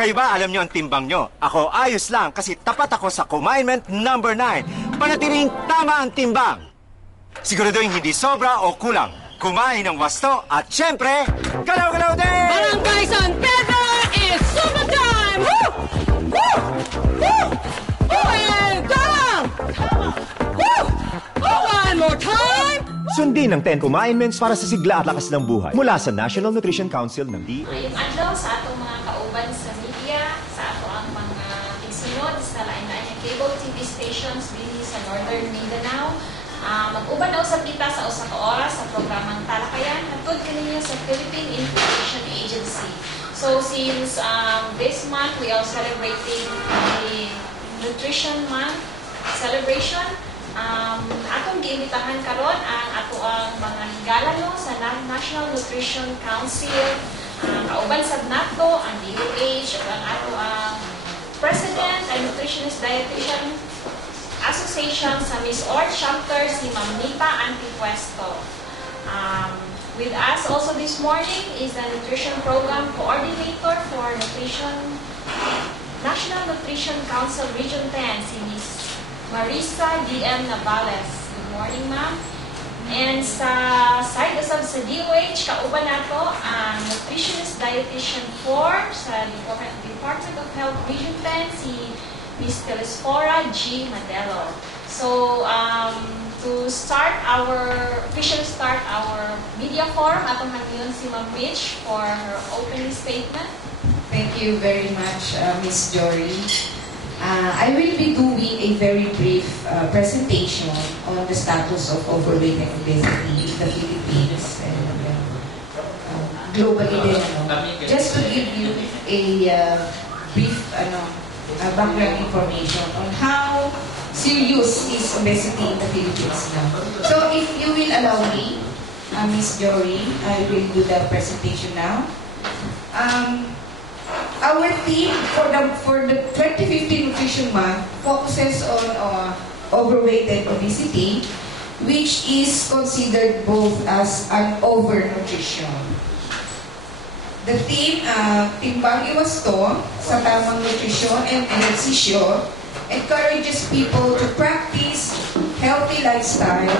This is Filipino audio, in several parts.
Kayo ba alam nyo ang timbang nyo? Ako ayos lang kasi tapat ako sa commandment number 9. Panatiling tama ang timbang. Siguraduhin hindi sobra o kulang. Kumain ng wasto at syempre, galaw-galaw din! Barangay San Pedro is super time! Woo! Woo! Woo! Woo! And down! Woo! Oh, one more time! Sundin ang 10 commandments para sa sigla at lakas ng buhay mula sa National Nutrition Council ng DOH. Ngayong adlaw sa atong mga kauban sa media, sa ato ang mga tigsunod sa lain-lain cable TV stations dinhi sa Northern Mindanao. Mag-uban daw sa kita sa usa ka oras sa programang Talakayan hatod kaninyo sa Philippine Information Agency. So since this month we are celebrating the Nutrition Month celebration, atong giimbitahan karon ang ato ang mga higala no sa National Nutrition Council, kauban sa nato ang DOH ug ang ato ang President and Nutritionist Dietitian Association sa Miss Org Chapter si Ma'am Nita Antipuesto. With us also this morning is the Nutrition Program Coordinator for National Nutrition Council Region 10 si Miss Marisa D.M. Navales. Good morning, ma'am. And sa side usab sa DOH, kauban nato ang Nutritionist Dietitian 4 sa Department of Health Region 10 si Miss Telesfora G. Madelo. So, to officially start our media forum, atong hangyon si Ma'am Rich for her opening statement. Thank you very much, Miss Jory. I will be doing a very brief presentation on the status of overweight and obesity in the Philippines and globally din. Just to give you a brief background information on how serious is obesity in the Philippines now. So if you will allow me, Miss Jory, I will do the presentation now. Our team for the 2015 Nutrition Month focuses on overweight and obesity, which is considered both as an overnutrition. The team, Timbang Iwasto, sa tamang nutrisyon and ehersisyo, encourages people to practice healthy lifestyle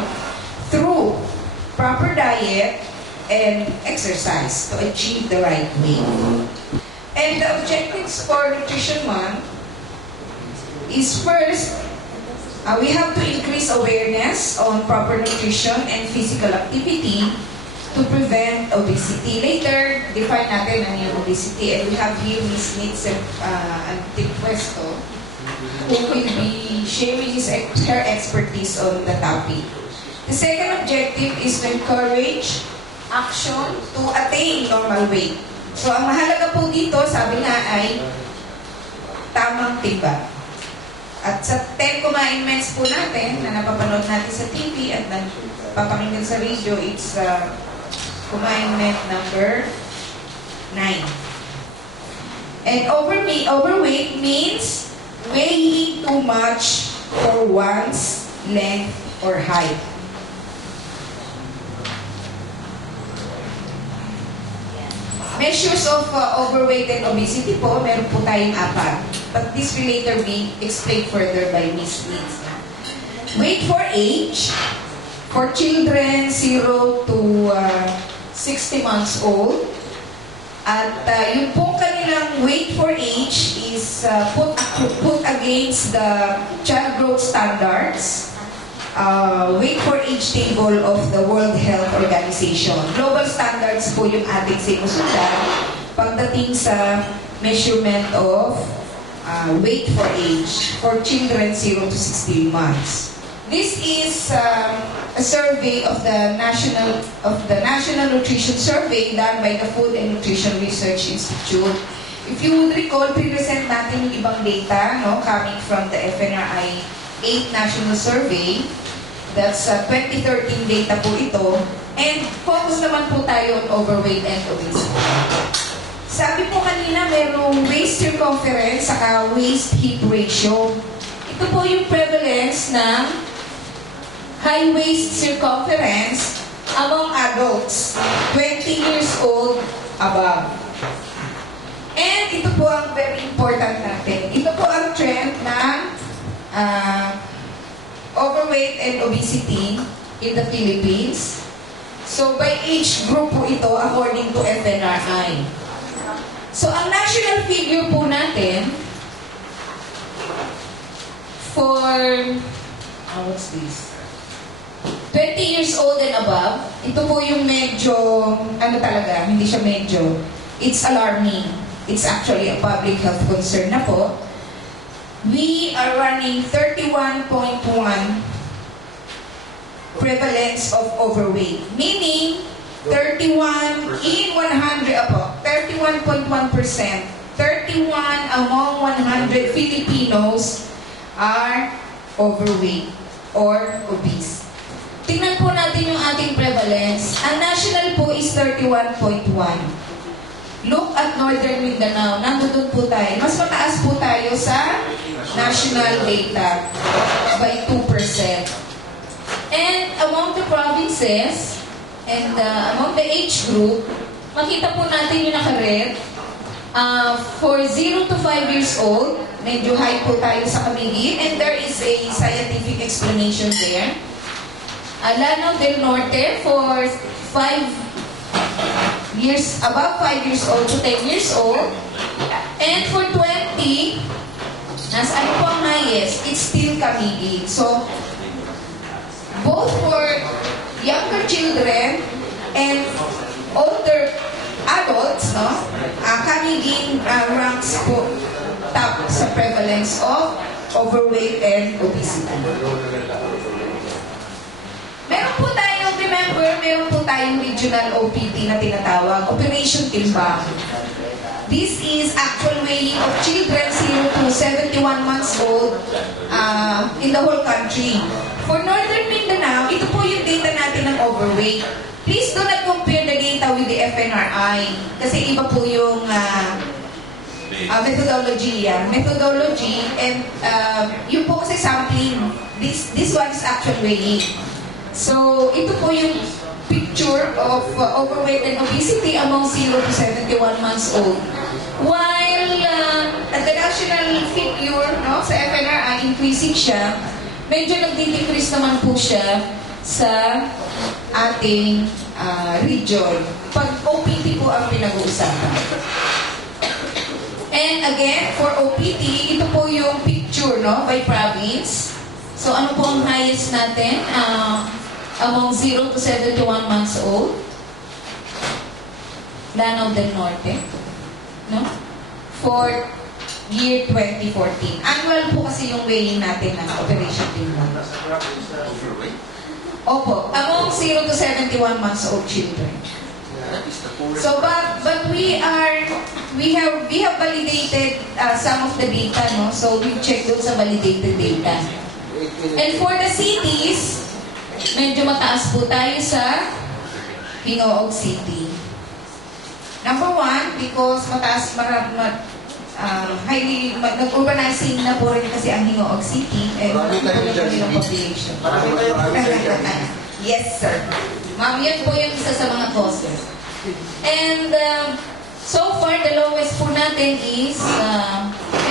through proper diet and exercise to achieve the right weight. And the objectives for Nutrition Month is first, we have to increase awareness on proper nutrition and physical activity to prevent obesity. Later, define natin ang yung obesity. And we have here Ms. Nitz Antipuesto, who will be sharing her expertise on the topic. The second objective is to encourage action to attain normal weight. So, ang mahalaga po dito, sabi nga ay tamang timbang. At sa 10 commandments po natin na napapanood natin sa TV at napapakinggan sa radio, it's commandment number 9. And overweight means weighing too much for one's length or height. Measures of overweight and obesity po, meron po tayong 4. But this will later be explained further by Ms. Nitz. Weight for age, for children 0 to 60 months old. At yung pong kanilang weight for age is put against the child growth standards. Weight for age table of the World Health Organization. Global standards po yung ating sinusundan pagdating sa measurement of weight for age for children 0 to 16 months. This is a survey of the National Nutrition Survey done by the Food and Nutrition Research Institute. If you would recall, pre-present natin yung ibang data coming from the FNRI 8 National Survey. That's 2013 data po ito. And focus naman po tayo on overweight and obesity. Sabi po kanina, merong waist circumference saka waist-hip ratio. Ito po yung prevalence ng high waist circumference among adults 20 years old above. And ito po po ang very important natin. Ito po ang trend ng overweight and obesity in the Philippines. So, by age group po ito according to FNRI. So, ang national figure po natin for, what's this? 20 years old and above, ito po yung medyo, ano talaga, hindi siya medyo, it's alarming. It's actually a public health concern na po. We are running 31.1 prevalence of overweight. Meaning, 31 in 100, 31.1%. 31 among 100 Filipinos are overweight or obese. Tingnan po natin yung ating prevalence. Ang national po is 31.1. Look at Northern Mindanao. Nandun po tayo. Mas mataas po tayo sa national data by 2%. And among the provinces and among the age group, makita po natin yung naka-red. For 0 to 5 years old, medyo high po tayo sa Camiguin, and there is a scientific explanation there. Lanao del Norte for 5 years, above 5 years old to 10 years old. And for 20, ano po ang highest? It's still Camiguin. So, both for younger children and older adults, no? Camiguin ranks po top sa prevalence of overweight and obesity. Meron po tayong regional OPT na tinatawag, Operation Timbang. This is actual weighing of children 0 to 71 months old in the whole country. For Northern Mindanao, ito po yung data natin ng overweight. Please do not compare the data with the FNRI kasi iba po yung methodology yan. Methodology and yung po kasi sampling. This one is actual weighing. So, ito po yung picture of overweight and obesity among 0 to 71 months old. While at the national figure, no, sa FNRI, increasing siya, medyo nagdi-decrease naman po siya sa ating region. Pag OPT po ang pinag-uusapan. And again, for OPT, ito po yung picture, no, by province. So, ano po ang highest natin? Among 0 to 71 months old. Lanao del Norte. No? For year 2014. Annual po kasi yung weighing natin ng Operation Timbang. Opo. Among 0 to 71 months old children. So, but we have validated some of the data, no? So, we checked those sa validated data. And for the cities, medyo mataas po tayo sa Hingoog City. Number 1, because mataas, highly, nag-urbanizing na po rin kasi ang Hingoog City, and marami po yung population. Yes, sir. Ma'am, yan po yung isa sa mga causes. And so far, the lowest po natin is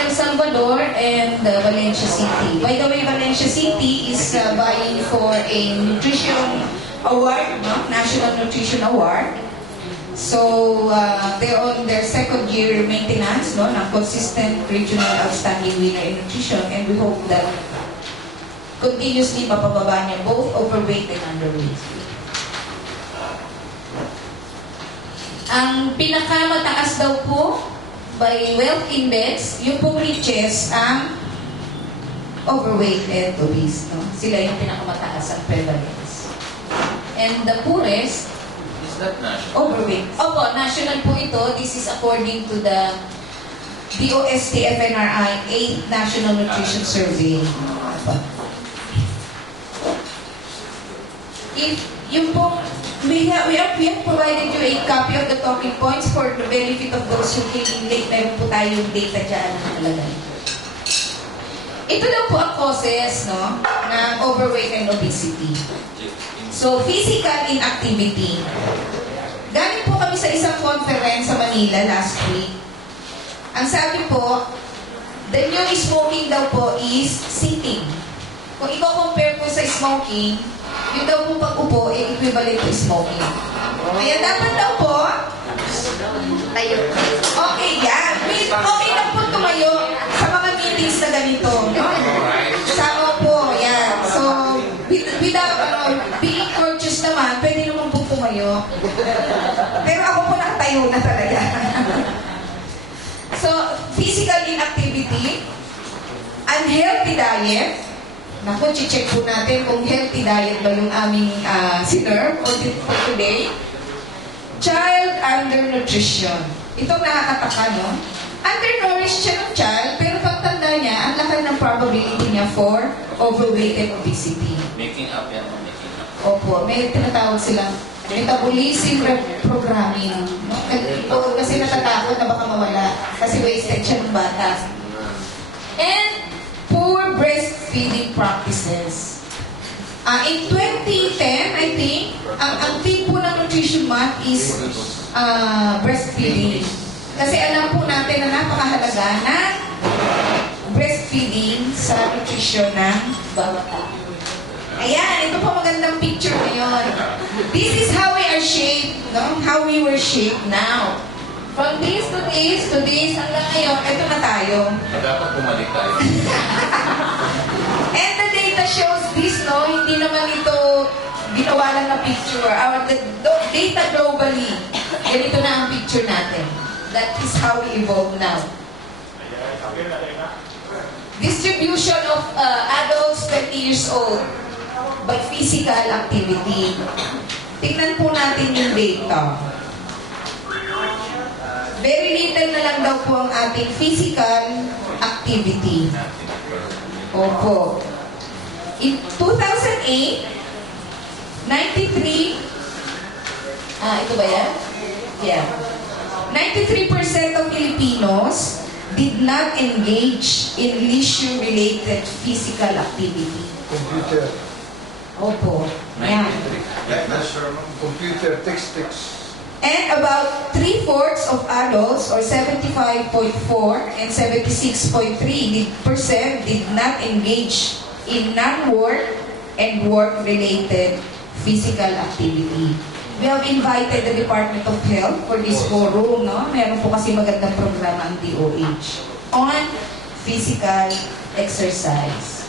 El Salvador and Valencia City. By the way, Valencia City is vying for a nutrition award, no? National Nutrition Award. So, they're on their second year maintenance, no, ng consistent regional outstanding winner in nutrition, and we hope that continuously mapababa niya both overweight and underweight. Ang pinakamataas daw po by wealth index, yung pong riches ang overweight and obese. No? Sila yung pinakamataas ang prevalence. And the poorest, is that national? Overweight. Opo, national po ito. This is according to the DOST FNRI 8th National Nutrition Survey. If yung pong we have provided you a copy of the talking points for the benefit of those who came in late. Meron po tayong data dyan na nakalagay. Ito lang po ang causes, no, ng overweight and obesity. So, physical inactivity. Galing po kami sa isang conference sa Manila last week. Ang sabi po, the new smoking daw po is sitting. Kung i-compare po sa smoking, yun daw po pag-upo, equivalent to smoking. Kaya dapat daw po, tayo. Okay, yan. Okay lang po tumayo sa mga meetings na ganito. No? Sa opo, yan. So, without being courteous naman, pwede naman po tumayo. Pero ako po nakatayo na talaga. So, physical inactivity, unhealthy diet. Naku, check po natin kung healthy diet ba yung aming sinerve for today. Child undernutrition. Itong nakakataka, no? Undernourished siya ng child, pero pagtanda niya, ang laki ng probability niya for overweight and obesity. Making up yan, making up. Opo, may tinatawag silang metabolism reprogramming. No? Kasi natatakot na baka mawala. Kasi wasted siya ng bata. And poor breastfeeding practices. In 2010, I think, ang theme po ng Nutrition Month is breastfeeding. Kasi alam po natin na napakahalaga na breastfeeding sa nutrition ng bata. Ayan, ito po magandang picture ngayon. This is how we are shaped, no? How we were shaped now. From this to this to this, hanggang ngayon, ito na tayo. Dapat bumalik tayo. And the data shows this, no? Hindi naman ito ginawa lang na picture. The data globally, ganito na ang picture natin. That is how we evolve now. Distribution of adults 20 years old by physical activity. Tingnan po natin yung data. Very little na lang daw po ang ating physical activity. Opo. In 2008, 93, ito ba yan? Yeah. 93% of Filipinos did not engage in leisure-related physical activity. Computer. Opo. Yan. Computer, text. And about 3/4 of adults, or 75.4 and 76.3% did not engage in non-work and work-related physical activity. We have invited the Department of Health for this forum, no? Meron po kasi magandang programa ang DOH on physical exercise.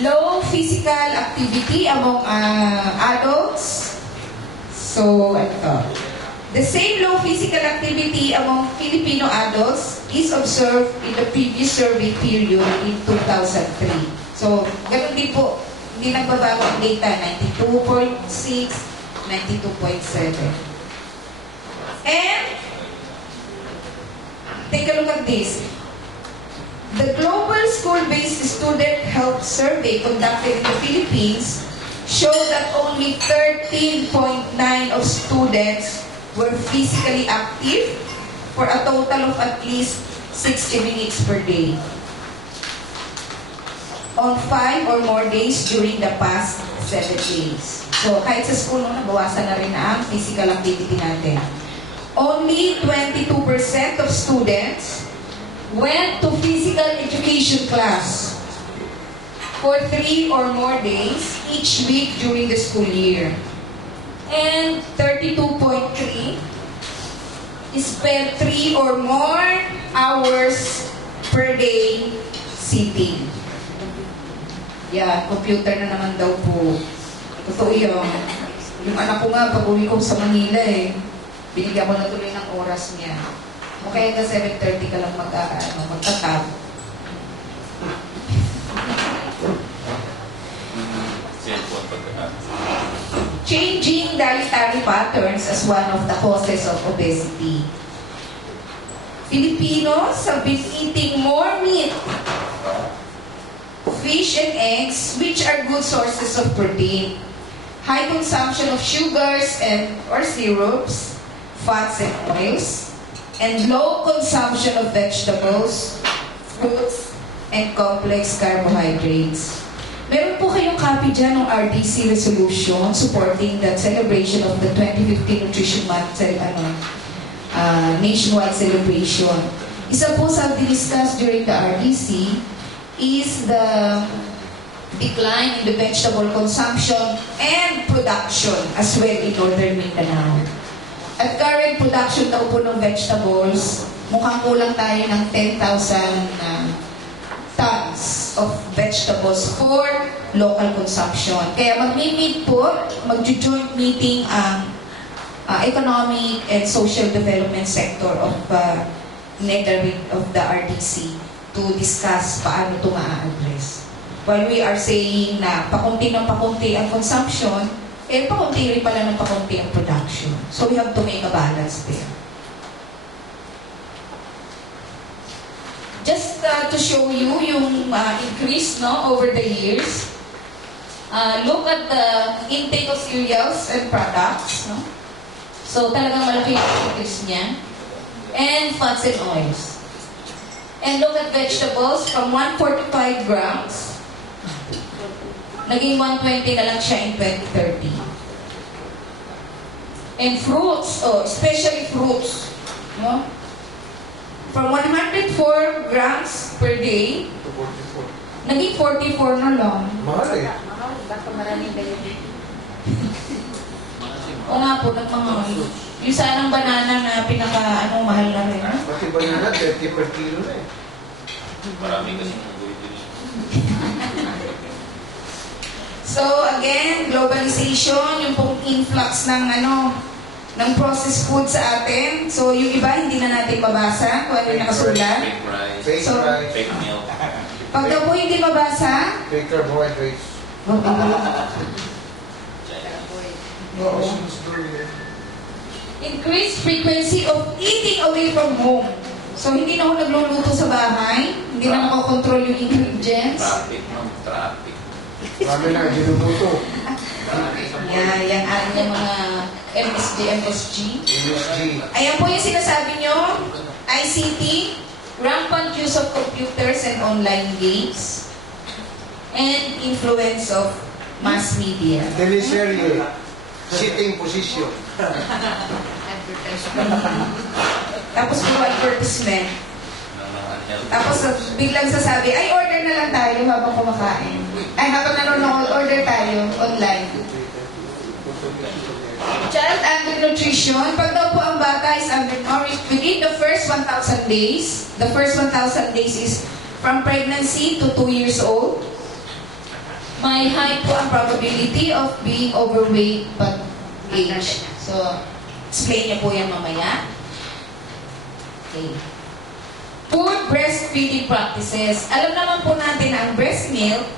Low physical activity among adults. So, ito. The same low physical activity among Filipino adults is observed in the previous survey period in 2003. So, ganun din po. Hindi nagbabago ang data. 92.6, 92.7. And, take a look at this. The Global School-Based Student Health Survey conducted in the Philippines showed that only 13.9 of students were physically active for a total of at least 60 minutes per day on 5 or more days during the past 7 days. So, kahit sa school, nabawasan na rin na ang physical activity natin. Only 22% of students went to physical education class for 3 or more days each week during the school year. And 32.3 spent 3 or more hours per day sitting. Yeah, computer na naman daw po. Totoo yun. Yung anak ko nga, pag-uwi ko sa Manila binigyan ko na tuloy ng oras niya. Okay, hanggang 7:30 ka lang magtatab. Changing dietary patterns as one of the causes of obesity. Filipinos have been eating more meat, fish and eggs, which are good sources of protein. High consumption of sugars or syrups, fats and oils, and low consumption of vegetables, fruits, and complex carbohydrates. Meron po kayong copy dyan ng RDC resolution supporting the celebration of the 2015 Nutrition Month nationwide celebration. Isa po sa discussed during the RDC is the decline in the vegetable consumption and production as well in Northern Mindanao. At current production daw po ng vegetables, mukhang kulang tayo ng 10,000 tons of vegetables for local consumption. Kaya mag-meet po, mag-joint meeting ang economic and social development sector of the RDC to discuss paano ito ma-address. While we are saying na pakunti ng pakunti ang consumption, pakunti rin pala ng pakunti ang production. So we have to make a balance there. Just to show you yung increase over the years, look at the intake of cereals and products. So talagang malaki yung increase niya. And fats and oils. And look at vegetables from 145 grams, naging 120 na lang siya in 2030. And fruits, especially fruits, from 104 grams per day, naging 44 na lang. Mahal eh. O nga po, nagmamahal. Yung sanang banana na mahal na rin. Pati banana, 30 per kilo na eh. Marami kasi nag-uwi. So again, globalization, yung pong influx ng ng processed food sa atin. So yung iba hindi na natin mabasa kung ano yung nakasulat. Fake rice, Fake So, rice, fake milk. Pag daw po hindi mabasa, fake carbohydrates. oo. Increased frequency of eating away from home. So hindi na ako nagluluto sa bahay, hindi na makokontrol yung ingredients. Traffic, traffic. Marami na, ginumuto. Yan ating mga MSG. MSG. Ayan po yung sinasabi nyo, ICT, rampant use of computers and online games, and influence of mass media. Teleserye. Sitting position. Tapos po advertisement. Tapos biglang sasabi, ay order na lang tayo habang kumakain. Ay habang nanonood, order tayo online. Child undernutrition, pag daw po ang bata is undernourished within the first 1,000 days, the first 1,000 days is from pregnancy to 2 years old, may high po ang probability of being overweight but age. So, explain niyo po yan mamaya. Okay. Food breastfeeding practices. Alam naman po natin na ang breast milk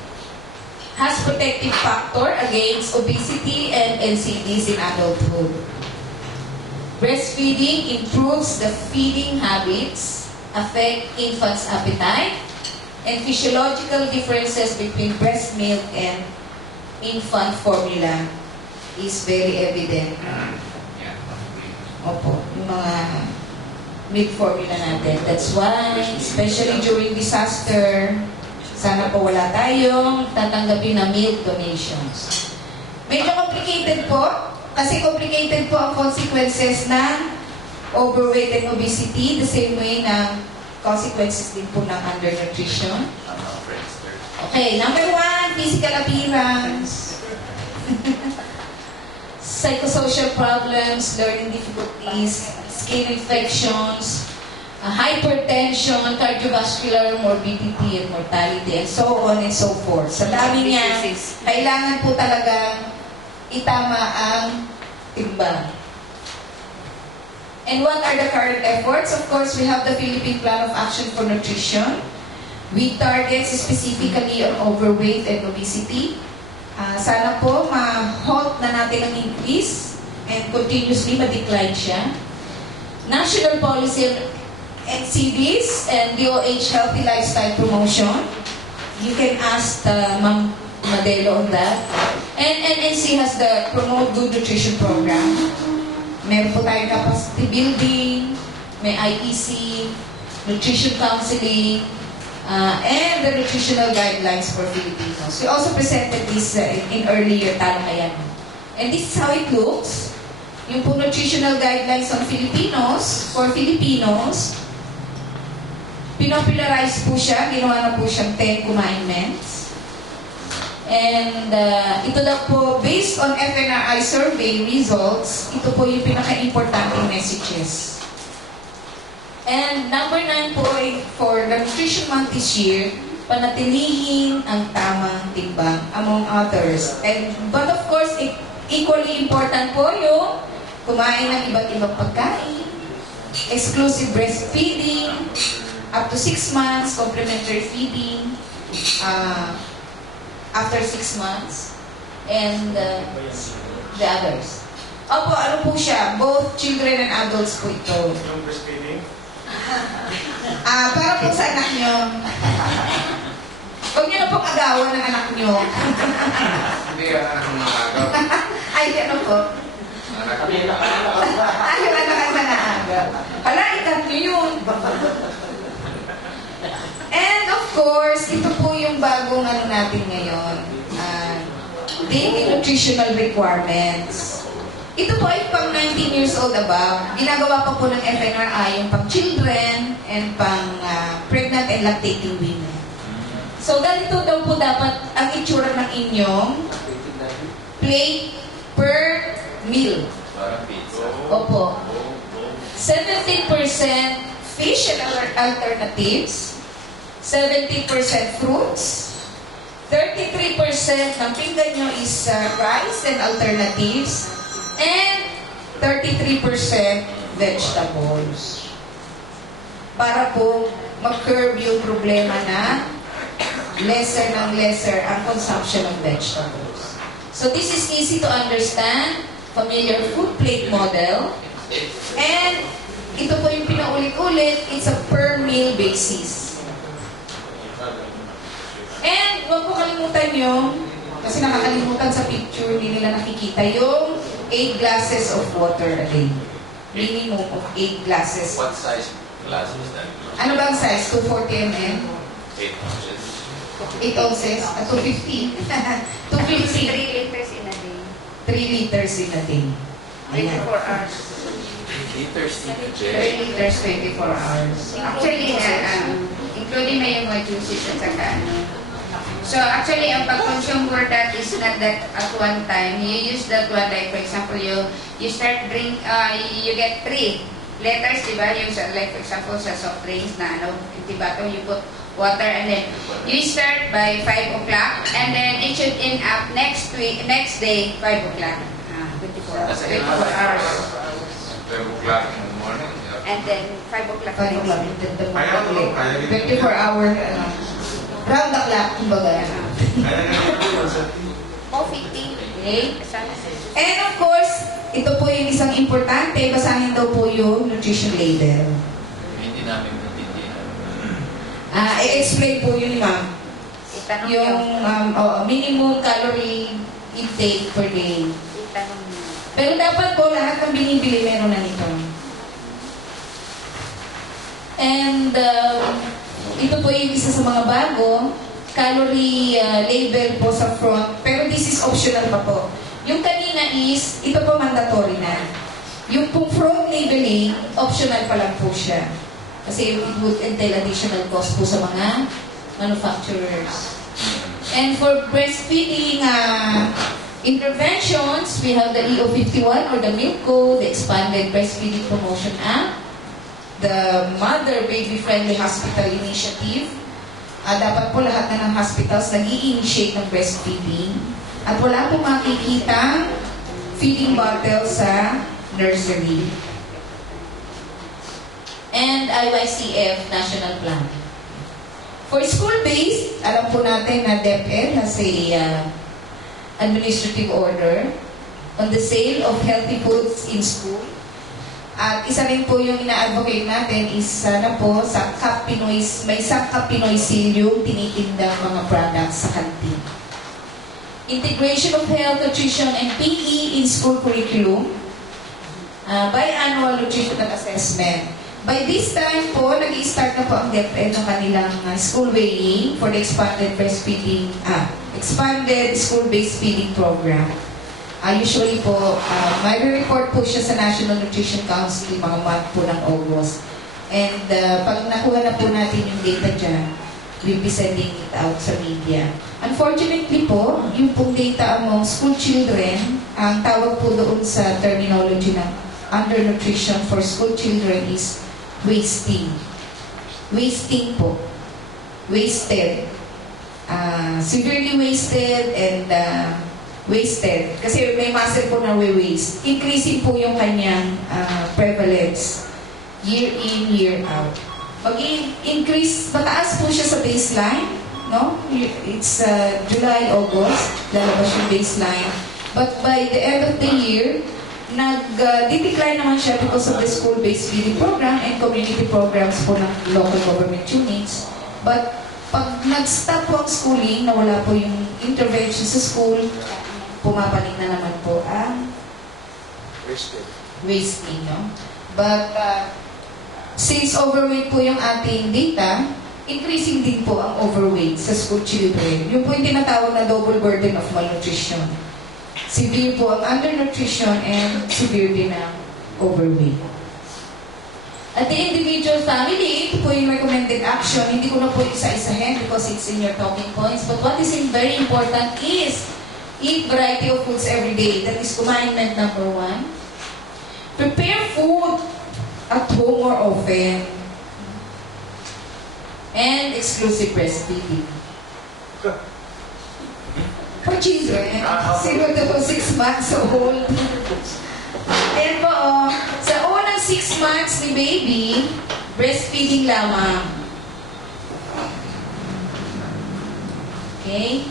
has protective factor against obesity and NCDs in adulthood. Breastfeeding improves the feeding habits, affect infants' appetite, and physiological differences between breast milk and infant formula is very evident. Opo, yung mga milk formula natin. That's why, especially during disaster, sana po wala tayong tatanggapin na milk donations. Medyo complicated po, kasi complicated po ang consequences ng overweight and obesity, the same way na consequences din po ng undernutrition. Okay, number 1, physical appearance. Psychosocial problems, learning difficulties, skin infections, hypertension, cardiovascular morbidity and mortality, and so on and so forth. Sa dami niya, kailangan po talagang itama ang timbang. And what are the current efforts? Of course, we have the Philippine Plan of Action for Nutrition. We target specifically on overweight and obesity. Sana po ma-halt na natin ang increase and continuously ma-decline siya. National policy on NCDs and DOH Healthy Lifestyle Promotion. You can ask Ma'am Madelo on that. And NNC has the Promote Good Nutrition Program. Meron po tayong capacity building, may IEC, nutrition counseling, and the nutritional guidelines for Filipinos. We also presented this in earlier Talakayan. And this is how it looks. yung po nutritional guidelines on Filipinos, for Filipinos, pinopularize po siya, ginawa na po siyang 10 commandments. And ito daw po, based on FNRI survey results, ito po yung pinaka-importanting messages. And number 9 po, for the Nutrition Month this year, panatilihin ang tamang timbang, among others. But of course, equally important po yung kumain ng iba't ibang pagkain, exclusive breastfeeding, up to 6 months, complementary feeding, after 6 months, and the others. Opo, ano po siya? Both children and adults po ito. Yung breastfeeding? Para po sa anak nyo. Huwag niyo na pong agawan ng anak nyo. Hindi ka na ng mga agaw. Ay, ano po? Ay, wala na kayo na agaw. Hala, ikat nyo yun. And of course, ito po yung bagong ano natin ngayon. Daily nutritional requirements. Ito po ay pang 19 years old above. Ginagawa pa po ng FNRI yung pang children and pang pregnant and lactating women. So, ganito daw po dapat ang itsura ng inyong plate per meal. Parang pizza. Opo. 17% fish and alternatives, 70% fruits, 33% ng pinggan nyo is rice and alternatives, and 33% vegetables. Para po mag-curb yung problema na lesser ang consumption of vegetables. So this is easy to understand, familiar food plate model, and ito po yung pinaulit-ulit, it's a per meal basis. And huwag po kalimutan yung, kasi nakakalimutan sa picture, hindi nila nakikita yung 8 glasses of water a day. Minimum of 8 glasses. What size glass is that? Ano ba ang size? 240 ml? 8 ounces. 8 ounces? 250? 250. 3 liters in a day. 3 liters in a day. Ayan. 24 hours. Liters in a 3 day. liters, 24 hours. Actually, including na yung mga juices at saka ano. So, actually, ang pag-consume for that is not that at one time. You use that one, like, for example, you start drink, you get 3 letters, diba? Yung, like, for example, sa soft drinks na, ano, diba, you put water, and then you start by 5 o'clock, and then it should end up next day, 5 o'clock. 24 hours. 12 o'clock in the morning. And then 5 o'clock. 5 o'clock in the morning. 24 hour, round the clock, kumbaga. Coffee, tea. Okay? And of course, ito po yung isang importante, basahin daw po yung nutrition label. Hindi namin natindihan. I-explain po yun, ma'am. Itanong Yung minimum calorie intake per day. Itanong niyo. Pero dapat po lahat ng binibili meron na nito. And ito po yung isa sa mga bago, calorie label po sa front, pero this is optional pa po. Yung kanina is, ito po mandatory na. Yung pong front labeling, optional pa lang po siya. Kasi it would entail additional cost po sa mga manufacturers. And for breastfeeding interventions, we have the EO51 or the Milk Code, the Expanded Breastfeeding Promotion Act, the Mother Baby Friendly Hospital Initiative. Dapat po lahat na ng hospitals nag-i-initiate ng breastfeeding. At wala po makikita feeding bottle sa nursery. And IYCF National Plan. For school-based, alam po natin na DepEd has a administrative order on the sale of healthy foods in school. At isa rin po yung ina-advocate natin is sana po sa Cup Pinoy, may Cup Pinoy Seal yung tinitindang mga products sa kantin. Integration of health, nutrition, and PE in school curriculum. Biannual nutritional assessment. By this time po, nag-i-start na po ang DepEd ng kanilang school weighing for the expanded breastfeeding, expanded school-based feeding program. Usually po, may report po siya sa National Nutrition Council mga month po ng August. And pag nakuha na po natin yung data dyan, we'll be sending it out sa media. Unfortunately po, yung pong data among school children, ang tawag po doon sa terminology ng undernutrition for school children is wasting. Wasting po. Wasted. Severely wasted and wasted. Kasi may muscle po na waste. Increasing po yung kanyang prevalence year in, year out. Mag-increase, mataas po siya sa baseline, no? It's July, August, lalabas yung baseline. But by the end of the year, nag-decline naman siya because of the school-based feeding program and community programs po ng local government units. But pag nag-stop po ang schooling, nawala po yung intervention sa school, pumapalik na naman po ang wasting, no? But since overweight po yung ating data, increasing din po ang overweight sa school children. Yung po yung tinatawag na double burden of malnutrition. Severe po ang undernutrition and severe din ang overweight. At the individual family, ito po yung recommended action. Hindi ko na po isa-isahin because it's in your talking points. But what is very important is eat variety of foods every day. That is commandment number 1. Prepare food at home more often. And exclusive breastfeeding. For children, 0 to 6 months old. Ayan po, sa unang 6 months ni baby, breastfeeding lamang. Okay?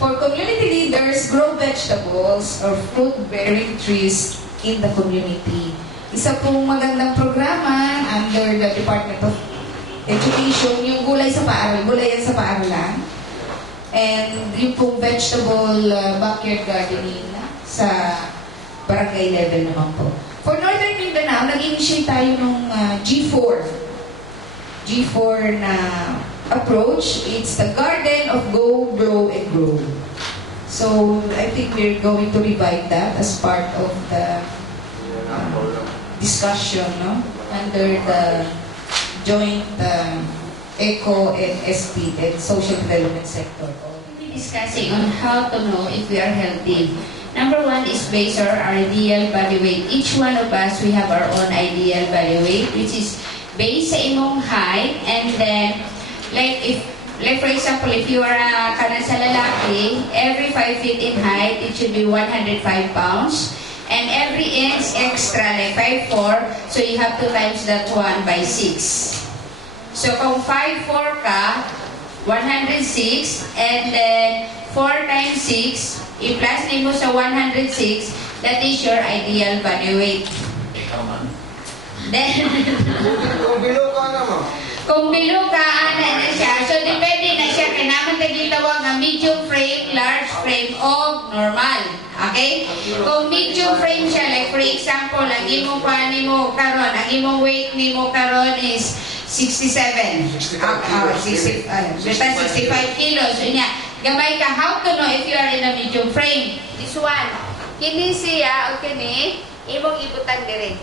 For community leaders, grow vegetables or fruit-bearing trees in the community. Isa pong magandang programa under the Department of Education, yung gulay sa paaral, gulay yan sa paaralan. And yung pong vegetable backyard gardening sa barangay level naman po. For Northern Mindanao, nag-initiate tayo nung G4. G4 na approach. It's the Garden of Go, Grow, and Grow. So, I think we're going to revive that as part of the discussion, no? Under the joint ECO and SP and social development sector. We'll be discussing on how to know if we are healthy. Number 1 is based on our ideal body weight. Each one of us, we have our own ideal body weight, which is based sa imong height, and then, like for example, if you are kanan sa lalaki, every 5 feet in height, it should be 105 pounds. And every inch extra, like 5'4", so you have to times that 1 by 6. So kung 5'4" ka, 106, and then 4 times 6, i-plus mo sa 106, that is your ideal body weight. Ikaw man. Then, Kung below ka naman. kung below ka, ana na siya. So, depende na siya. Kailangan tagitawag ng medium frame, large frame, o normal. Okay? Kung medium frame siya, like for example, ang imong paani mo karon, ang imong weight ni mo karon is 67. 65 kilos. So, gamay ka, how to know if you are in a medium frame? This one. Kini siya, o kini, imong ibutan dire.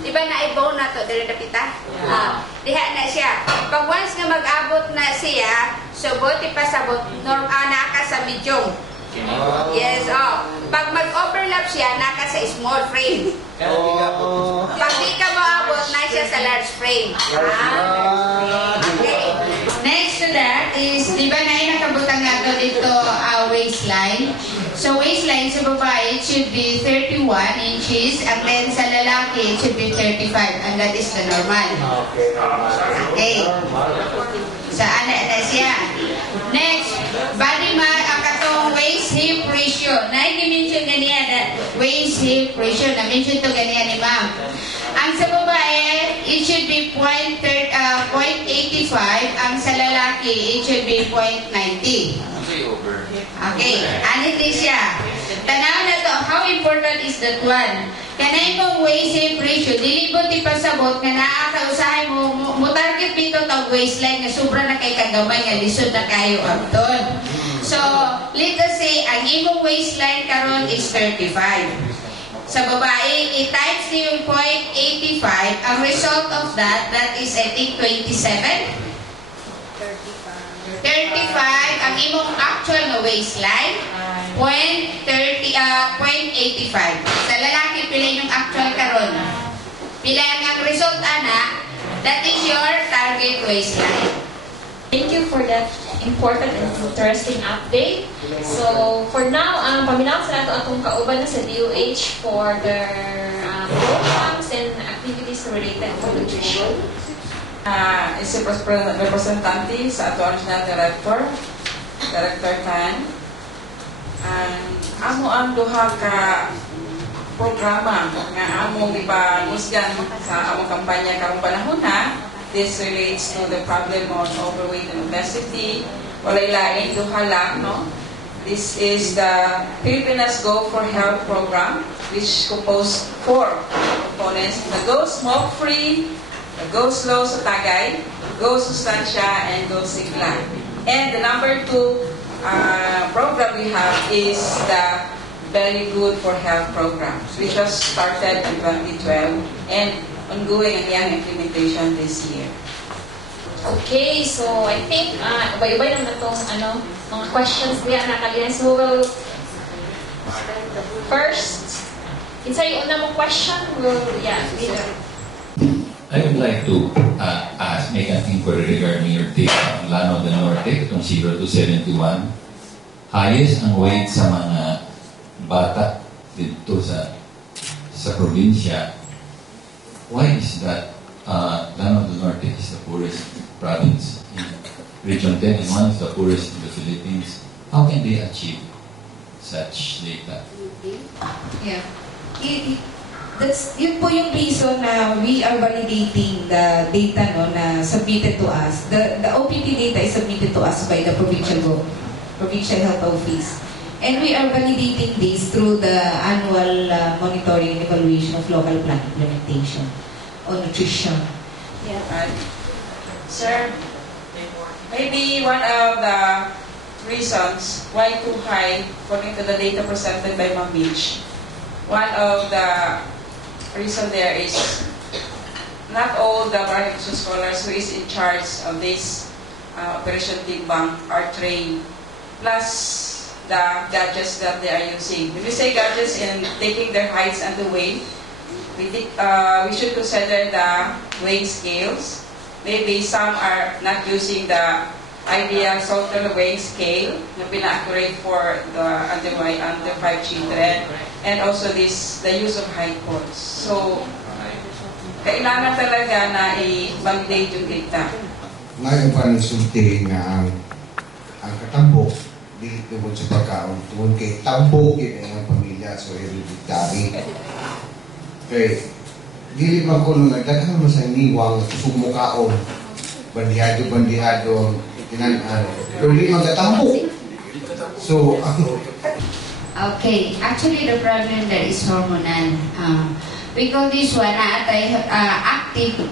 Diba na-ibaw na to, dire napita? Diha na siya. Pag once na mag-abot na siya, so buti pa sabot, naka sa medium. Yes, Pag mag-overlap siya, naka sa small frame. Pag di ka maabot, na siya sa large frame. Okay. Next to that is, di ba na nakabutang nato dito waistline? So waistline sa babae, it should be 31 inches, and then sa lalaki, it should be 35, and that is the normal. Okay. Sa ana na siya. Next, body mass, ang katong waist-hip ratio. Na-mention ganiya na waist-hip ratio. Na-mention to ganiya ni ma'am. Ang sa babae, it should be 0.85. Ang sa lalaki, it should be 0.90. Okay. Ano din siya? Tanaw na to, how important is that one? Kanay mong waist-hip ratio, dili mo tipasabot nga naakausahay mo target dito tag waistline nga sobra na kay kagamay nga lisod na kayo abton. So, let us say, ang imong waistline karon is 35. Sa babae, i-times niyo yung 0.85. Ang result of that is I think 27. 35 ang imong actual na waistline, 0.85. Sa lalaki, pila yung actual karon. Pila ang result, ana, that is your target waistline. Thank you for that important and interesting update. So, for now, paminaw sa nato atong kauban na sa DOH for their programs and activities related to nutrition. Isip representante sa ato National Director, Director Tan. Amo ang duha ka programa nga among ipanisgan sa among kampanya karong panahon na. This relates to the problem on overweight and obesity. Walay lain, duha lang, no? This is the Filipinas Go for Health program, which composed 4 components. The Go Smoke-Free, the Go Slow sa Tagay, Go Sustansya, and Go Sigla. And the number 2 program we have is the Very Good for Health program, which was started in 2012 and ongoing ang iyang implementation this year. Okay, so I think iba-iba lang na itong mga questions diya nakalian. So we'll first, kinsa yung una mong question? I would like to make an inquiry regarding your take on Lano del Norte, itong 0 to 71. Highest ang weight sa mga bata dito sa probinsya. Why is that Lano del Norte is the poorest province in Region 10 and one of the poorest in the Philippines? How can they achieve such data? Yeah. Yun po yung reason na we are validating the data na submitted to us. The OPP data is submitted to us by the Provincial Health Office. And we are validating this through the annual monitoring and evaluation of local plan implementation on nutrition. Yeah. Sir, maybe one of the reasons why too high, according to the data presented by Ma'am Beach, one of the reason there is not all the nutrition scholars who is in charge of this Operation Big Bang are trained, plus the gadgets that they are using. When we say gadgets in taking their heights and the weight, we should consider the weighing scales. Maybe some are not using the ideal total weighing scale na pina-accurate for the under 5 children, and also the use of height codes. So, kailangan talaga na i-validate yung data. Ngayon pa nagsulti nga ang katambok di tungkol sa pagkaon tungkol kay tambok yun ang pamilya, so hereditary. Kaya dili man ko nung nagdaghan mo sa iniwang sumukaon bandihado tinanan pero di man katambok. So Okay, actually the problem there is hormonal. We call this one active active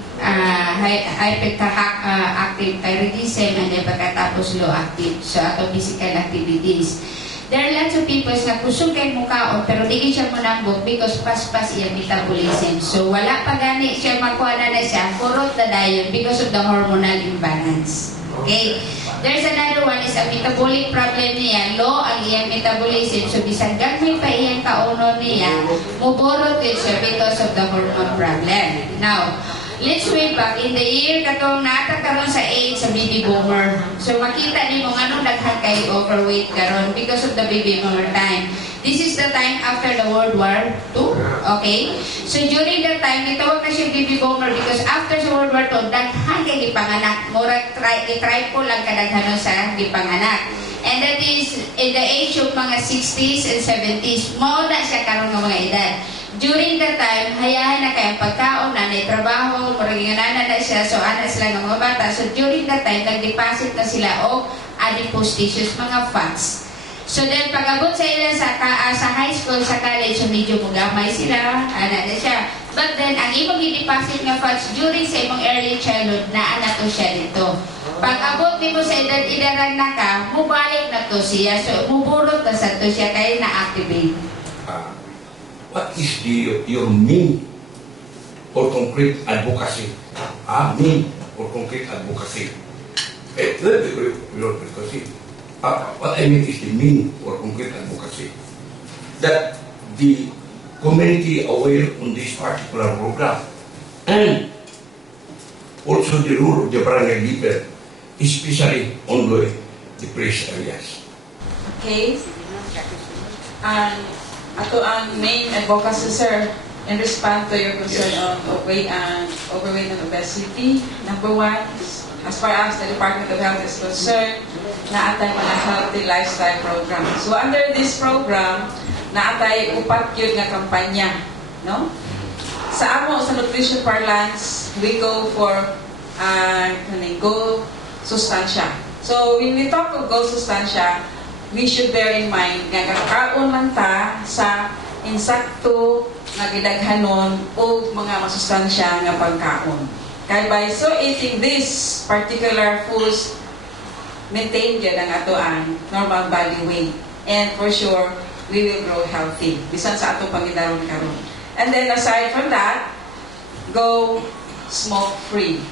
thyroidism, and then pagkatapos low active. So ato physical activities. There are lots of people na kusog kay mukaon pero di siya manambok because pas-pas iya metabolism. So wala pa gani siya makuha na siya, kurot na dayon because of the hormonal imbalance. Okay? There's another one is a metabolic problem niya. Low ang iyang metabolism. So, bisang gagmay pa iyang kauno niya, muborot din siya because of the hormone problem. Now, let's way back in the year katong natakaroon sa age sa baby boomer. So, makita niyo kung anong daghan kay overweight karon because of the baby boomer time. This is the time after the World War II. Okay? So, during that time, itawag na siya baby boomer because after sa World War II, daghan kay gipanganak. Murag i-try po lang kadaghanon sa gipanganak. And that is in the age of mga 60s and 70s. Mao na siya karon nga mga edad. During that time, hayahan na kayang pagkaon, nanay trabaho, murag nga na siya, so ana sila ng mga bata. So, during that time, nag-deposit na sila o adipose tissues, mga fats. So then pag-abot sa ila sa high school, sa college, so medyo mugamay sila, ana na siya. But then, ang imong i-deposit nga funds during sa imong early childhood, naa na to siya dito. Pag-abot mo sa edad-edaran na ka, mubalik na to siya. So, muburot na sa to siya, kaya na-activate. What is your mean for concrete advocacy? Mean for concrete advocacy. What I mean is the mean for concrete advocacy. That the community aware on this particular program and also the role of the barangay leader, especially on the depressed areas. Okay. And ato ang main advocacy, sir, in response to your concern on overweight and obesity. Number one, as far as the Department of Health is concerned, naatay mga healthy lifestyle program. So under this program, naatay upat yun nga kampanya, no? Sa amo sa nutrition parlance, we go for go sustansya. So when we talk of go sustansya, we should bear in mind nga kakaon man ta sa insakto nga gidaghanon o mga masustansya nga pagkaon. Kaya by so eating this particular foods, maintain yan ang atoan normal body weight. And for sure, we will grow healthy. Bisan sa atong pangidaron karon. And then aside from that, go smoke-free.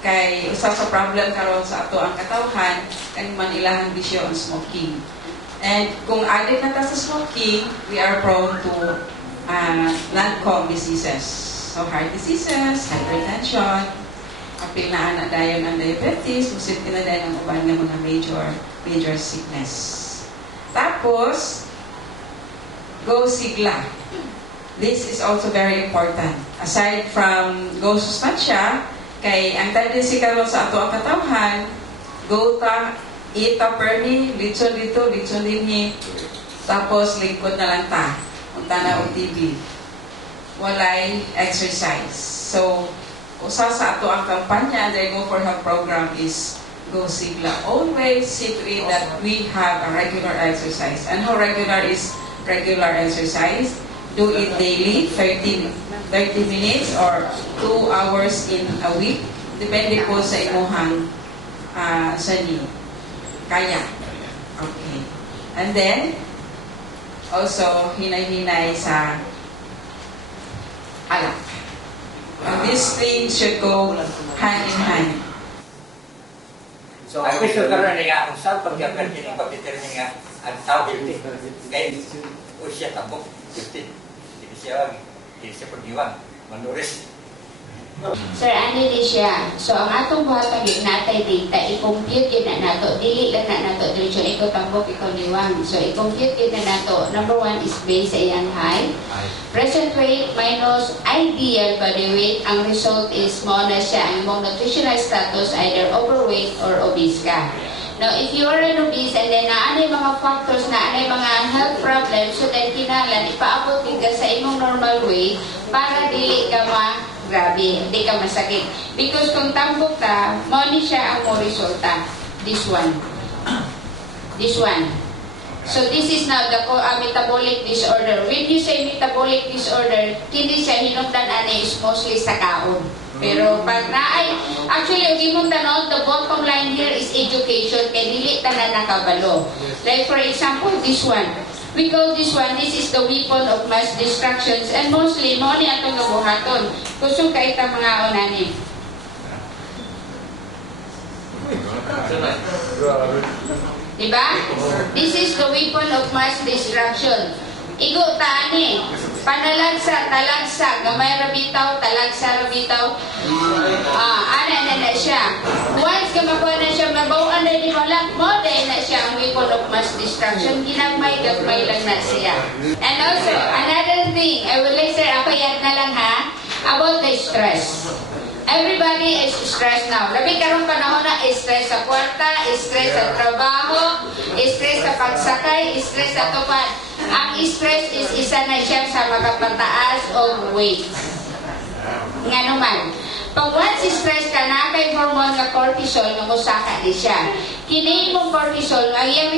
Kay usa sa problem karon sa ato ang katawhan, kani man ilahang bisyo ang smoking. And kung addict na ta sa smoking, we are prone to non-com diseases. So heart diseases, hypertension, apil na anak dayon ang diabetes, musit na dayon ang uban ng mga major sickness. Tapos, go sigla. This is also very important. Aside from go sustansya, kay ang tendency karon sa ato ang katawhan, go ta, ita permi, litson dito, litson dinhi, tapos lingkod na lang ta, punta na o TV. Walay exercise. So, usa sa ato ang kampanya under Go for Health program is Go Sigla. Always see to it that we have a regular exercise. And how regular is regular exercise? Do it daily, 30 minutes or 2 hours in a week. Depende po sa imuhang sani. Kaya. Okay. And then, also, hinay-hinay sa alak. And these things should go hand in hand. So, ang gusto karoon nga, kung saan pag-yapag din ang pagbitir nga, ang tao 50. Kaya, o siya tabok 50. Hindi siya pag-iwan. Manuris. Sir, ano din siya? So, ang atong buhatang yun natay data, i-compute yun na nato. Dili lang na nato. So, ikaw tambok, ikaw liwang. So, i-compute yun na nato. Number 1 is base sa iyang height. Present weight minus ideal body weight. Ang result is mo na siya ang mong nutritional status, either overweight or obese ka. Now, if you are an obese and then naanay mga factors, naanay mga health problems, so then kinalan, ipaabot ka sa imong normal weight para dili ka grabe, hindi ka masakit. Because kung tambok ka, mo ni siya ang mo resulta. This one. This one. So this is now the metabolic disorder. When you say metabolic disorder, hindi siya hinungdan ani is mostly sa kaon. Pero pag naay, actually, yung tanong, the bottom line here is education, kaya dili tanan nakabalo. Like for example, this one. We call this one, this is the weapon of mass destructions, and mostly, mo ni atong gabuhaton. Kusog ka ita mga onani. Diba? This is the weapon of mass destruction. Igo taani. Panalagsa, talagsa, gamay rabitaw, talagsa rabitaw. Ana na siya. Once ka makuha na siya, mabawaan na di malak mo, dahil na siya ang weapon of mass destruction. Ginagmay lang na siya. And also, another thing, I will say, ako yan na lang ha, about the stress. Everybody is stressed now. Labi karong panahon na stress sa kwarta, stress sa trabaho, stress sa pagsakay, stress sa tupad. Ang stress is isa na siya sa magpapataas of weight. Nga naman, Pag once stress ka na kay hormone nga cortisol nga musaka di siya. Kini imong cortisol ang iyang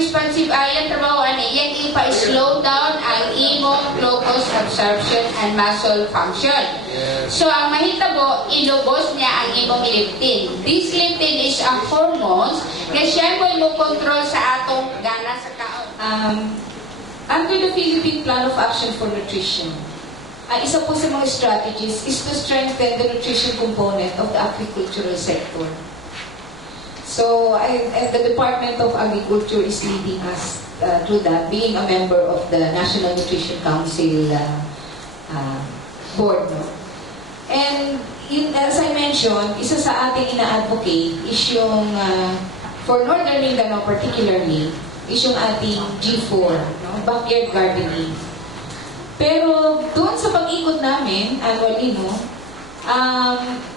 trabaho ani iyang ipa-slow down ang imong glucose absorption and muscle function. So ang mahitabo ilubos niya ang imong leptin. This leptin is a hormone nga siya mo control sa atong gana sa kaon. Under the Philippine Plan of Action for Nutrition, isa po sa mga strategies is to strengthen the nutrition component of the agricultural sector. So, the Department of Agriculture is leading us through that, being a member of the National Nutrition Council board. No? And as I mentioned, isa sa ating ina-advocate is yung, for Northern Mindanao particularly, is yung ating G4, no? Backyard gardening. Pero doon sa pag-ikot namin, annually, no,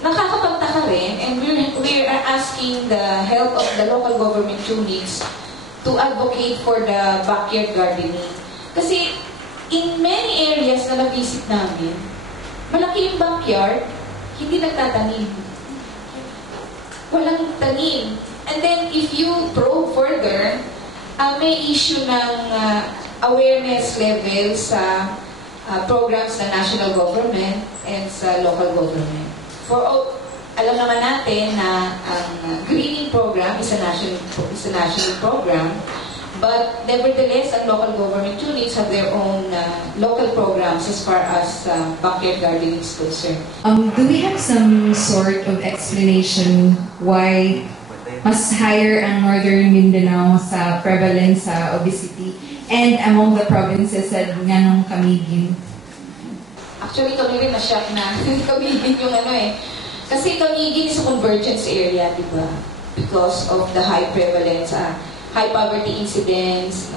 nakakapagtaka rin, and we're asking the help of the local government units to advocate for the backyard gardening. Kasi in many areas na na-visit namin, malaki yung backyard, hindi nagtatanim. Walang tanim. And then if you probe further, may issue ng awareness level sa programs ng national government and sa local government. Alam naman natin na ang greening program is a national program, but nevertheless, ang local government units have their own local programs as far as backyard gardening is concerned. Do we have some sort of explanation why mas higher ang Northern Mindanao sa prevalence sa obesity and among the provinces sa nganong Camiguin? Actually, kami rin na-shock na Camiguin yung Kasi Camiguin is a convergence area, di ba? Because of the high prevalence, high poverty incidence,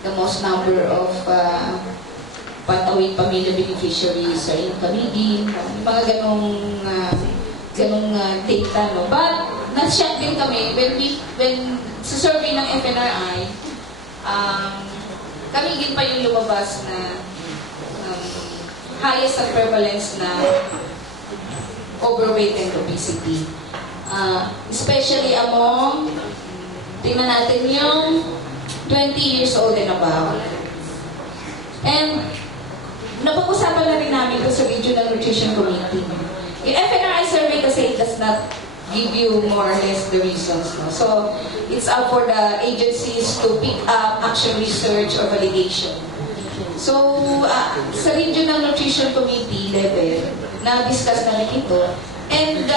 the most number of patawid pamilya beneficiaries in Camiguin, mga ganong data, no? But, na-shock din kami when sa survey ng FNRI, Camiguin pa yung lumabas na highest ang prevalence na overweight and obesity. Especially among, tingnan natin yung 20 years old and above. And napag-usapan na rin namin ito sa Regional Nutrition Committee. Yung FNRI survey kasi it does not give you more or less the reasons. No? So, it's up for the agencies to pick up action research or validation. So, sa Regional Nutrition Committee level, na-discuss namin ito. And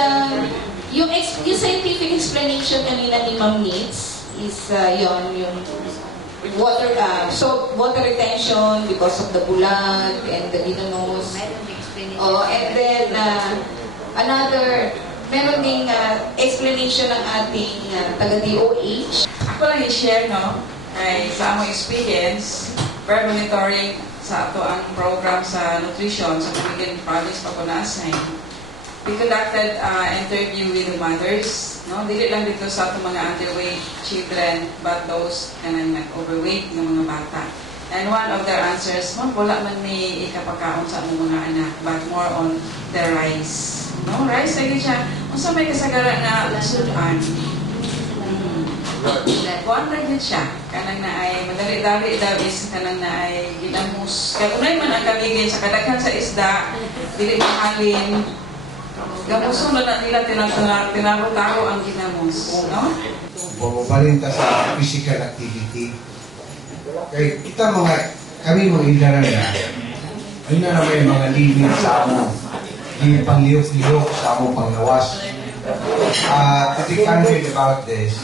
yung scientific explanation kanina ni Ma'am Nitz is yung water retention because of the bulag and the dinanos. And then, meron ding explanation ng ating taga-DOH. Ako lang i-share, no? Sa among experience, per monitoring sa ato ang program sa nutrition sa Camiguin Province pa ko na-assign. We conducted interview with the mothers, no? Dili lang dito sa ato mga underweight children, but those kanang overweight ng mga bata. And one of their answers, wala man may ikapakaon sa among mga anak, but more on the rice. No, rice lagi siya. Unsa may kasagaran na sudan. Kuan lagi siya. Kanang na ay madali-dali daw is kanang na ay ginamos. Kaya unay man ang Camiguin sa kadaghan sa isda, dili mahalin. Gamuson na nila tinaro-taro ang ginamos, no? Bumabalin ta sa physical activity. Kaya kita kami mga ilaran na, ayun na naman yung mga limit sa among yung pangliyok-liyok sa among panglawas. To be candid about this,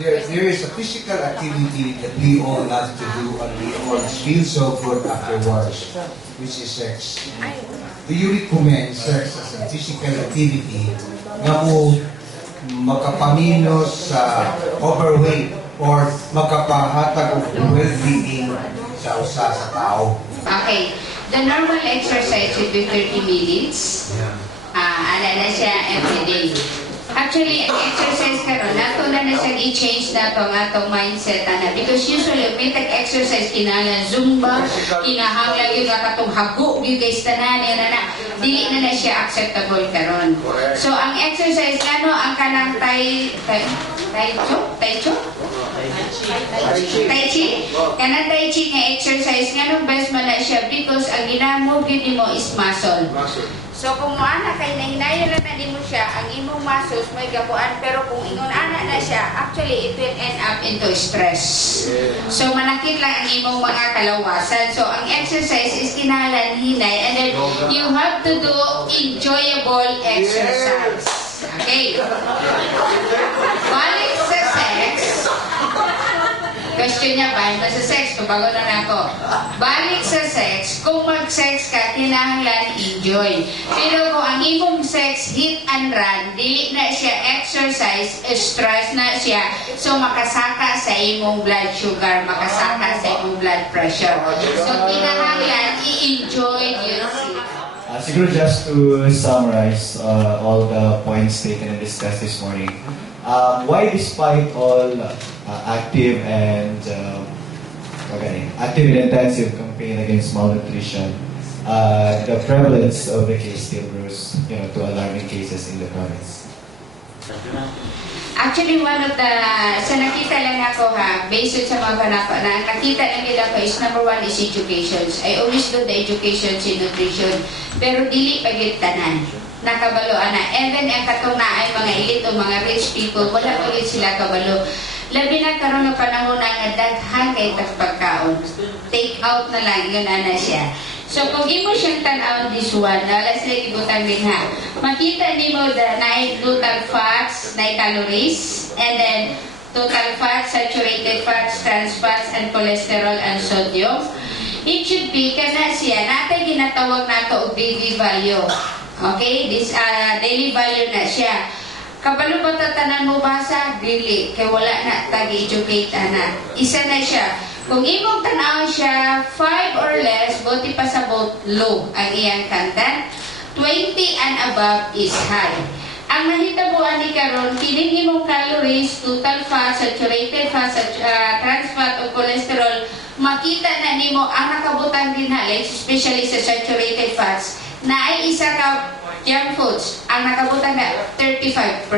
there is a physical activity that we all love to do and we all feel so good afterwards, which is sex. Do you recommend sex as a physical activity na mo makapaminos sa overweight or makapahatag of well-being sa usa sa tao? Okay. The normal exercise should be 30 minutes. Alala siya every day. Actually, ang exercise karon nato na na siyang i-change na to ang atong mindset ana because usually may tag-exercise kinahanglan zumba kinahanglan yung katong hago gyud kay tanan na dili na siya acceptable karon. So ang exercise ngano ang kanang tai chi kanang tai chi nga exercise ngano best man na siya because ang ginamo gyud nimo is muscle. So kung ana kay nahinayon na nimo siya ang imong muscles may gapuan pero kung ingon ana na siya actually it will end up into stress. So manakit lang ang imong mga kalawasan. So ang exercise is kinahanglan hinay and then you have to do enjoyable exercise. Okay. Balik sa sex. Question niya ba? Sa sex, bago na ako. Balik sa sex, kung mag-sex ka, kinahanglan enjoy. Pero kung ang imong sex, hit and run, dili na siya exercise, stress na siya, so makasaka sa imong blood sugar, makasaka sa imong blood pressure. So kinahanglan, i-enjoy yung sex. Siguro just to summarize all the points taken and discussed this morning, why despite all active and intensive campaign against malnutrition, the prevalence of the case still grows, to alarming cases in the province? Actually, one of the, sa nakita lang ako based sa mga panako, na nakita lang nila ko is number one is education. I always do the education in nutrition, pero dili pagitanan. Nakabalo ana. Even ang katong na ay mga elite o mga rich people, wala ulit sila kabalo. Labi na karon ng panahon nga daghan kay pagkaon. Take out na lang yun ana siya. So kung imo siyang tan-aw this one, let's say ibutan din ha. Makita nimo the na total fats, na calories, and then total fats, saturated fats, trans fats, and cholesterol and sodium. It should be kana siya natay ginatawag nato og daily value. Okay, this daily value na siya. Kabalo ba tatanan mo basa? Dili, kay wala na tag-educate na. Isa na siya. Kung imong tanaw siya 5 or less, buti pa sa low ang iyang content. 20 and above is high. Ang nahitabuan ni karon kining imong calories, total fat, saturated fat, trans fat o cholesterol, makita na nimo ang nakabutang din halit, especially sa saturated fats, na ay isa ka junk foods, ang nakabutang na 35%.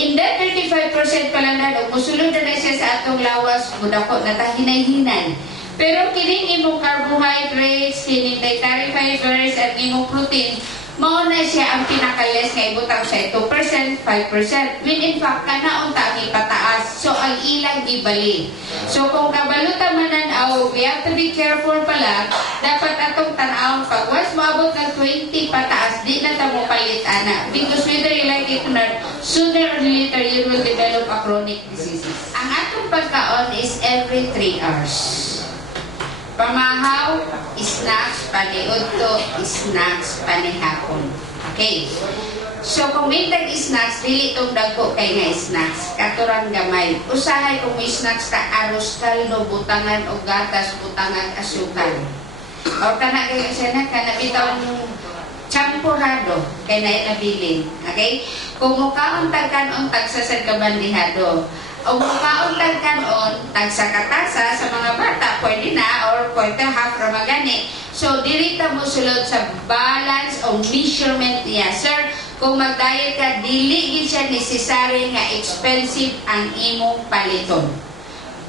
In that 35% pa lang na, musulod na siya sa atong lawas, mudako na tahinay-hinay. Pero kining imong carbohydrates, kining dietary fibers, at imong protein, mao na siya ang pinaka-less nga ibutang siya 2%, 5%. When in fact, kanaon ta ang ipataas. So, ang ilang ibali. So, kung kabaluta manan we have to be careful pala, dapat atong tanawang pag once maabot ng 20 pataas, di na ta mo palit ana. Because whether you like it or not, sooner or later, you will develop a chronic diseases. Ang atong pagkaon is every 3 hours. Pamahaw, snacks, paniudto, snacks, panihapon. Okay. So, kung may snacks, dili itong dagko kay nga snacks. Katurang gamay. Usahay kung may snacks ka, aros, kaldo, butangan o gatas, butangan, asukal. O kanagay siya na, kanabitaw yung champurado, kay na nabilin. Okay? Kung mukaon tagkanon, tagsasad ka bandihado. O mukaon tagkanon, tagsakatasa sa mga bata, pwede na, or pwede half ramagani. So, dirita mo sulod sa balance o measurement niya. Sir, kung mag-diet ka, dili siya necessary nga expensive ang imong paliton.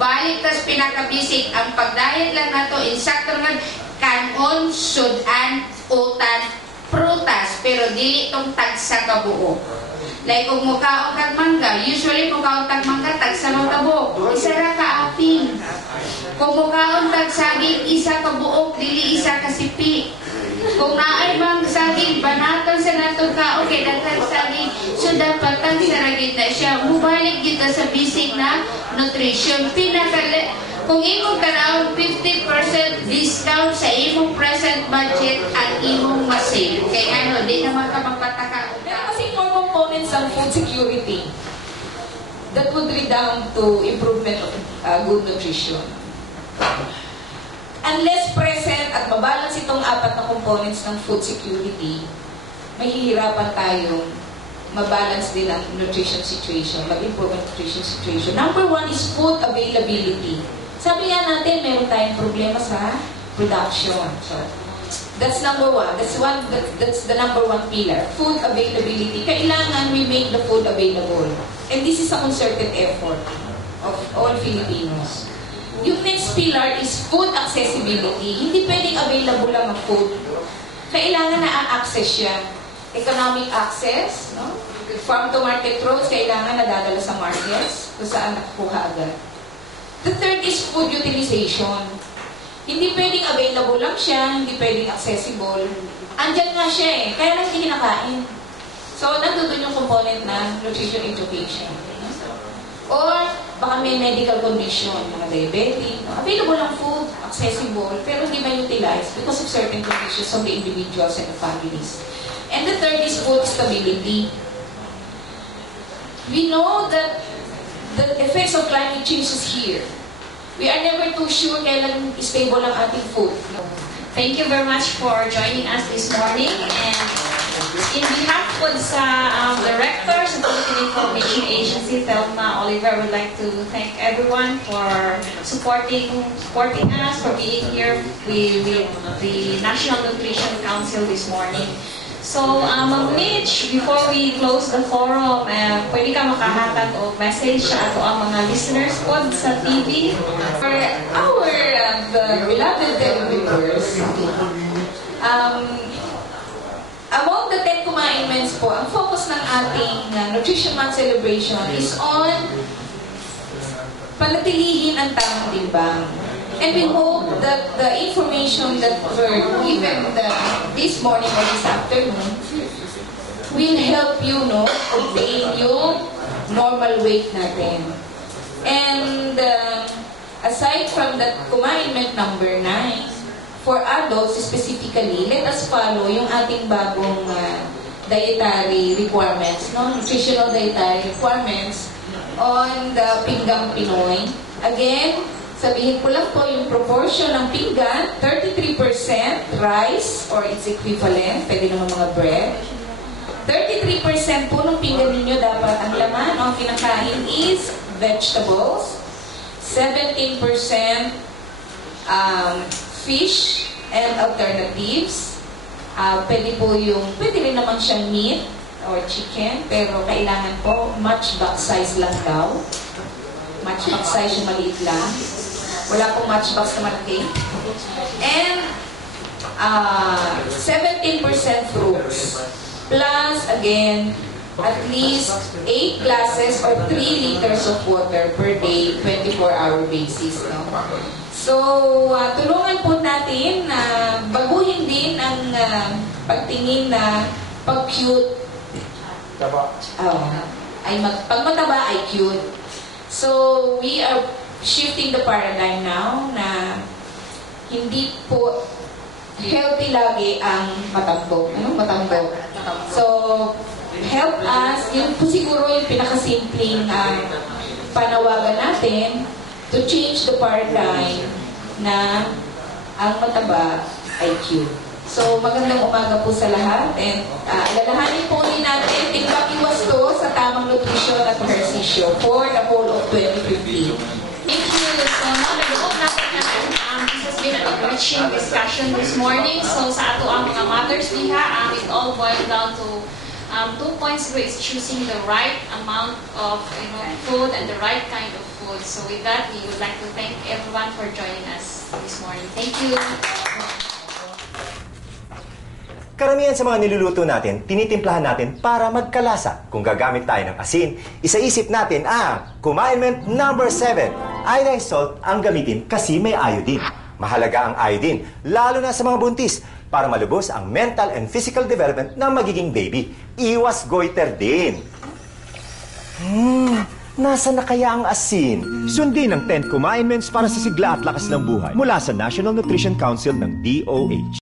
Balik tas pinaka-basic, ang pag-diet lang na to, insakto nga, kanon, sudan, utan, prutas, pero dili itong tagsa kabuo. Like kung mukaon kag mangga, usually mukaon tag mangga, tagsa mo kabuo. Isa ra ka aping. Kung mukaon tag saging, isa ka buok, dili isa ka sipi. Kung naay bang saging, banatan sa natong kao, kay daghan saging, so dapat ang saragit na siya. Mubalik kita sa basic na nutrition. Kung imong tanaw 50% discount sa imong present budget ang imong masave. Kay ano, di naman ka magpataka. Pero kasi more components ng food security that would lead down to improvement of good nutrition. Unless present at mabalance itong 4 na components ng food security, mahihirapan tayong mabalance din ang nutrition situation, mag-improve ang nutrition situation. Number 1 is food availability. Sabi nga natin, meron tayong problema sa production. So, that's number 1. That's the number 1 pillar. Food availability. Kailangan we make the food available. And this is a concerted effort of all Filipinos. Yung next pillar is food accessibility. Hindi pwedeng available lang ang food. Kailangan na-access siya. Economic access, no? Farm to market roads, kailangan nadadala sa markets kung saan nakukuha agad. The third is food utilization. Hindi pwedeng available lang siya, hindi pwedeng accessible. Andyan nga siya eh, kaya lang hindi kinakain. So, nandun yung component ng nutrition education. Or, baka may medical condition, mga diabetic. Available ang food, accessible, pero hindi ma-utilize because of certain conditions of the individuals and the families. And the third is food stability. We know that the effects of climate change is here. We are never too sure kailan stable ang ating food. Thank you very much for joining us this morning. And in behalf po sa directors of the Philippine Information Agency, Thelma Oliver, would like to thank everyone for supporting us, for being here with the National Nutrition Council this morning. So, Ma'am Mitch, before we close the forum, pwede ka makahatag o message sa ato ang mga listeners po sa TV? For our beloved televiewers, among the 10 commandments po, ang focus ng ating Nutrition Month celebration is on panatilihin ang tamang timbang. And we hope that the information that were given this morning or this afternoon will help you obtain yung normal weight natin. And aside from that commandment number 9, for adults specifically, let us follow yung ating bagong dietary requirements, nutritional dietary requirements on the Pinggang Pinoy. Again, sabihin ko lang po yung proportion ng pinggan, 33% rice or its equivalent, pwede naman mga bread. 33% po ng pinggan ninyo dapat ang laman o kinakain is vegetables. 17% fish and alternatives. Pwede rin naman siyang meat or chicken, pero kailangan po matchbox size lang daw. Matchbox size yung maliit lang. Wala pong matchbox na malaki. And 17% fruits. Plus, again, at least 8 glasses or 3 liters of water per day, 24-hour basis. So, tulungan po natin na baguhin din ang pagtingin na pag-cute. Pag mataba ay cute. So, we are shifting the paradigm now na hindi po healthy lagi ang matambok. Matambok. So, help us, yun po siguro yung pinakasimpleng panawagan natin to change the paradigm na ang mataba ay cute. So, magandang umaga po sa lahat and alalahanin po ulit natin, timbang iwas to sa tamang nutrition at ehersisyo for the whole of 2015. Thank you so much. This has been an enriching discussion this morning. So sa ato ang mga mothers diha, it all boils down to 2 points ago is choosing the right amount of food and the right kind of food. So with that, we would like to thank everyone for joining us this morning. Thank you. Karamihan sa mga niluluto natin, tinitimplahan natin para magkalasa. Kung gagamit tayo ng asin, isaisip natin ang commandment number 7. Iodine salt ang gamitin kasi may iodine. Mahalaga ang iodine, lalo na sa mga buntis, para malubos ang mental and physical development ng magiging baby. Iwas goiter din. Nasa na kaya ang asin? Sundin ang 10 commandments para sa sigla at lakas ng buhay mula sa National Nutrition Council ng DOH.